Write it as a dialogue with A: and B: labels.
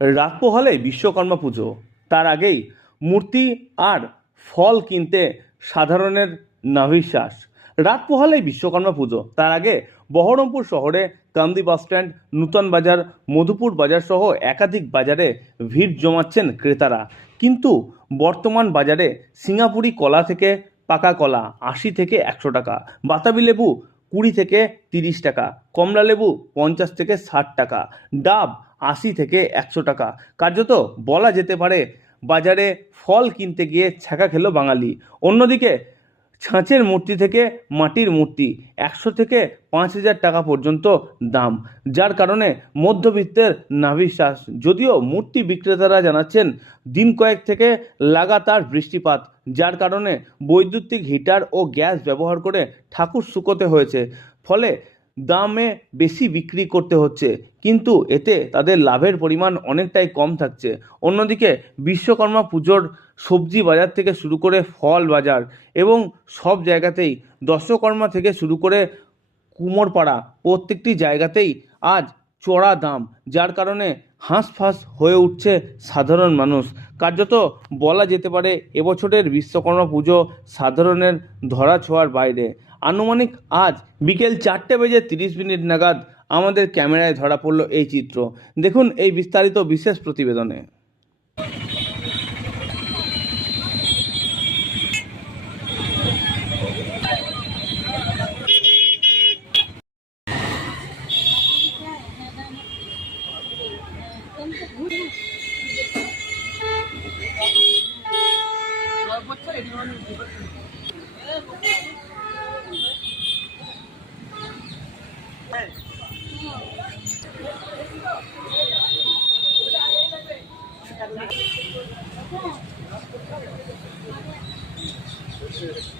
A: রাত বিশ্বকর্মা পুজো। তার আগেই মূর্তি আর ফল কিনতে সাধারণের নাভিশ্বাস। রাত পোহালেই বিশ্বকর্মা পুজো। তার আগে বহরমপুর শহরে কান্দি বাসস্ট্যান্ড নূতন বাজার, মধুপুর বাজার সহ একাধিক বাজারে ভিড় জমাচ্ছেন ক্রেতারা। কিন্তু বর্তমান বাজারে সিঙ্গাপুরি কলা থেকে পাকা কলা আশি থেকে একশো টাকা, বাতাবি লেবু কুড়ি থেকে তিরিশ টাকা, কমলা লেবু পঞ্চাশ থেকে ষাট টাকা, ডাব আশি থেকে একশো টাকা। কার্যত বলা যেতে পারে, বাজারে ফল কিনতে গিয়ে ছ্যাঁকা খেলো বাঙালি। অন্যদিকে ছাঁচের মূর্তি থেকে মাটির মূর্তি, একশো থেকে পাঁচ হাজার টাকা পর্যন্ত দাম। যার কারণে মধ্যবিত্তের নাভিশ্বাস। যদিও মূর্তি বিক্রেতারা জানাচ্ছেন, দিন কয়েক থেকে লাগাতার বৃষ্টিপাত, যার কারণে বৈদ্যুতিক হিটার ও গ্যাস ব্যবহার করে ঠাকুর শুকোতে হয়েছে। ফলে দামে বেশি বিক্রি করতে হচ্ছে। কিন্তু এতে তাদের লাভের পরিমাণ অনেকটাই কম থাকছে। অন্যদিকে বিশ্বকর্মা পুজোর সবজি বাজার থেকে শুরু করে ফল বাজার এবং সব জায়গাতেই দশকর্মা থেকে শুরু করে কুমোরপাড়া প্রত্যেকটি জায়গাতেই আজ চড়া দাম, যার কারণে হাঁসফাঁস হয়ে উঠছে সাধারণ মানুষ। কার্যত বলা যেতে পারে, এবছরের বিশ্বকর্মা পুজো সাধারণের ধরা ছোঁয়ার বাইরে। আনুমানিক আজ বিকেল চারটে বেজে তিরিশ মিনিট নাগাদ আমাদের ক্যামেরায় ধরা পড়ল এই চিত্র। দেখুন এই বিস্তারিত বিশেষ প্রতিবেদনে।
B: সর্বোচ্চ Cheers.